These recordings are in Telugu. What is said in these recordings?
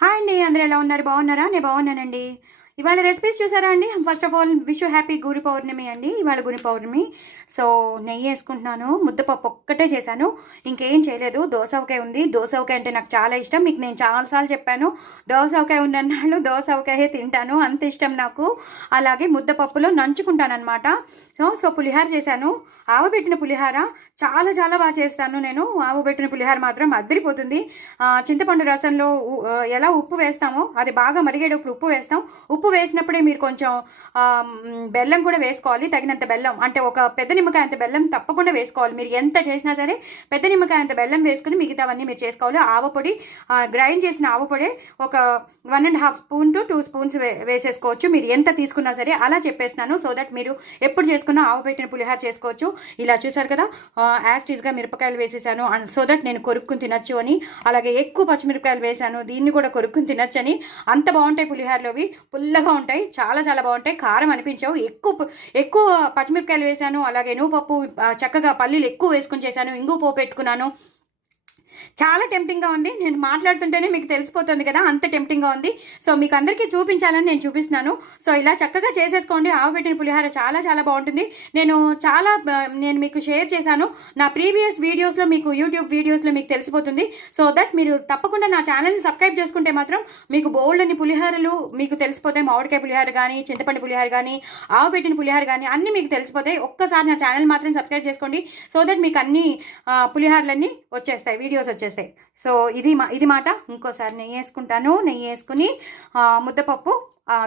హాయ్ అండి, అందరూ ఎలా ఉన్నారు? బాగున్నారా? నేను బాగున్నానండి. ఇవాళ రెసిపీస్ చూసారా అండి? First of all wish you happy Guru Purnima అండి. ఇవాళ గురు పౌర్ణమి. సో నెయ్యి వేసుకుంటున్నాను. ముద్దపప్పు ఒక్కటే చేశాను, ఇంకేం చేయలేదు. దోసవకాయ ఉంది. దోసవకాయ అంటే నాకు చాలా ఇష్టం. మీకు నేను చాలాసార్లు చెప్పాను, దోసవకాయ ఉన్నన్నాళ్ళు దోసవకాయ తింటాను, అంత ఇష్టం నాకు. అలాగే ముద్దపప్పులో నంచుకుంటాను అనమాట. సో పులిహార చేశాను. ఆవబెట్టిన పులిహార చాలా చాలా బాగా చేస్తాను నేను. ఆవబెట్టిన పులిహార మాత్రం అద్దరిపోతుంది. చింతపండు రసంలో ఎలా ఉప్పు వేస్తామో అది బాగా మరిగేటప్పుడు ఉప్పు వేస్తాం. ఉప్పు వేసినప్పుడే మీరు కొంచెం బెల్లం కూడా వేసుకోవాలి, తగినంత బెల్లం. అంటే ఒక పెద్ద నిమ్మకాయ అంత బెల్లం తప్పకుండా వేసుకోవాలి. మీరు ఎంత చేసినా సరే పెద్ద నిమ్మకాయ అంత బెల్లం వేసుకుని మిగతావన్నీ మీరు చేసుకోవాలి. ఆవపొడి, గ్రైండ్ చేసిన ఆవపొడి ఒక 1.5 స్పూన్ టు 2 స్పూన్స్ వేసేసుకోవచ్చు. మీరు ఎంత తీసుకున్నా సరే అలా చెప్పేస్తున్నాను. సో దట్ మీరు ఎప్పుడు చేసుకున్నా ఆవబెట్టిన పులిహార చేసుకోవచ్చు. ఇలా చూసారు కదా, యాస్టీస్గా మిరపకాయలు వేసేసాను సో దట్ నేను కొరుక్కుని తినచ్చు అని. అలాగే ఎక్కువ పచ్చిమిరపకాయలు వేసాను, దీన్ని కూడా కొరుక్కుని తినచ్చు అని. అంత బాగుంటాయి పులిహారలోవి, పుల్లగా ఉంటాయి, చాలా చాలా బాగుంటాయి. కారం అనిపించవు. ఎక్కువ పచ్చిమిరపకాయలు వేసాను. అలాగే నువ్వుపప్పు, చక్కగా పల్లీలు ఎక్కువ వేసుకుని చేశాను. ఇంగు పోపు పెట్టుకున్నాను. చాలా టెంప్టింగ్గా ఉంది. నేను మాట్లాడుతుంటేనే మీకు తెలిసిపోతుంది కదా, అంత టెంప్టింగ్గా ఉంది. సో మీకు అందరికీ చూపించాలని నేను చూపిస్తున్నాను. సో ఇలా చక్కగా చేసేసుకోండి. ఆవబెట్టిన పులిహార చాలా చాలా బాగుంటుంది. నేను మీకు షేర్ చేశాను నా ప్రీవియస్ వీడియోస్లో, మీకు యూట్యూబ్ వీడియోస్లో మీకు తెలిసిపోతుంది. సో దట్ మీరు తప్పకుండా నా ఛానల్ని సబ్స్క్రైబ్ చేసుకుంటే మాత్రం మీకు బోల్డ్ అని పులిహారలు మీకు తెలిసిపోతాయి. మామిడికాయ పులిహార కానీ, చింతపండు పులిహార కానీ, ఆవబెట్టిన పులిహార కానీ అన్నీ మీకు తెలిసిపోతాయి. ఒక్కసారి నా ఛానల్ మాత్రం సబ్స్క్రైబ్ చేసుకోండి. సో దట్ మీకు అన్ని పులిహారలన్నీ వచ్చేస్తాయి, వీడియోస్ వచ్చేస్తాయి. సో ఇది మాట. ఇంకోసారి నెయ్యి వేసుకుంటాను. నెయ్యి వేసుకుని ముద్దపప్పు,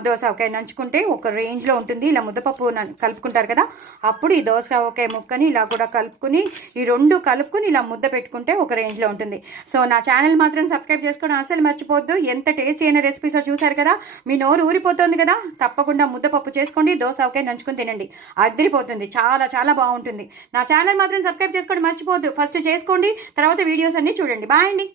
దోసకాయ నంచుకుంటే ఒక రేంజ్లో ఉంటుంది. ఇలా ముద్దపప్పు కలుపుకుంటారు కదా, అప్పుడు ఈ దోసకాయ ముక్కని ఇలా కూడా కలుపుకుని, ఈ రెండు కలుపుకుని ఇలా ముద్ద పెట్టుకుంటే ఒక రేంజ్లో ఉంటుంది. సో నా ఛానల్ మాత్రం సబ్స్క్రైబ్ చేసుకోవడం అసలు మర్చిపోద్దు. ఎంత టేస్టీ అయిన రెసిపీసో చూసారు కదా, మీ నోరు ఊరిపోతుంది కదా. తప్పకుండా ముద్దపప్పు చేసుకోండి, దోసకాయ నంచుకుని తినండి, అద్దరిపోతుంది, చాలా చాలా బాగుంటుంది. నా ఛానల్ మాత్రం సబ్స్క్రైబ్ చేసుకోవడం మర్చిపోద్దు. ఫస్ట్ చేసుకోండి, తర్వాత వీడియోస్ అన్నీ చూడండి. బాయ్ అండి.